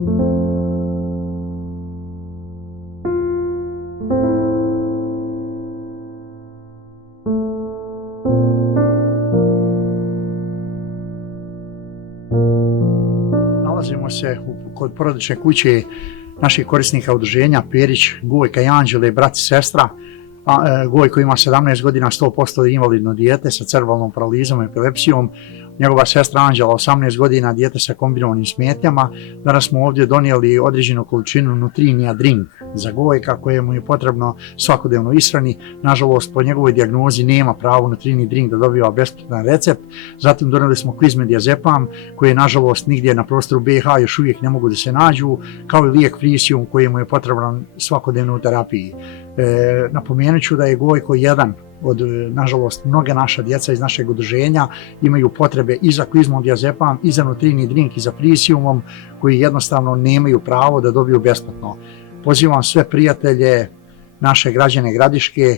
Nalazimo se kod porodične kuće naših korisnika udruženja Perić, Gojka i Anđele, brat i sestra. Gojko ima 17 godina, 100% invalidno dijete sa cerebralnom paralizom i epilepsijom. Njegova sestra Anđela, 18 godina, dijete sa kombinovanim smetnjama. Danas smo ovdje donijeli određenu količinu Nutrinija drink za Gojka kojemu je potrebno svakodnevno ishrani. Nažalost, po njegovoj dijagnozi nema pravo Nutrinij drink da dobiva besplatan recept. Zatim donijeli smo Klizmediazepam koji nažalost nigdje na prostoru BiH još uvijek ne mogu da se nađu, kao i lijek Frisium kojemu je potreban svakodnevno u terapiji. Napomenut ću da je Gojko jedan od, nažalost, mnoge naša djeca iz našeg udruženja imaju potrebe i za Klizmediazepam, i za Nutrinij drink, i za Frisiumom, koji jednostavno nemaju pravo da dobiju besplatno. Pozivam sve prijatelje, naše građane Gradiške,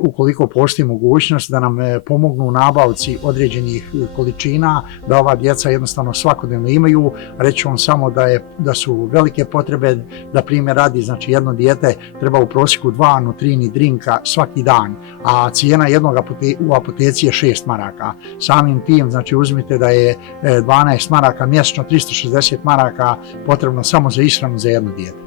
ukoliko postoji mogućnost da nam pomognu u nabavci određenih količina, da ova djeca jednostavno svakodnevno imaju. Reći vam samo da su velike potrebe, da primjer radi, znači jedno dijete treba u prosjeku 2 Nutrinij drinka svaki dan, a cijena jednog u apoteci je 6 maraka. Samim tim, znači uzmite da je 12 maraka mjesečno, 360 maraka potrebno samo za ishranu za jedno dijete.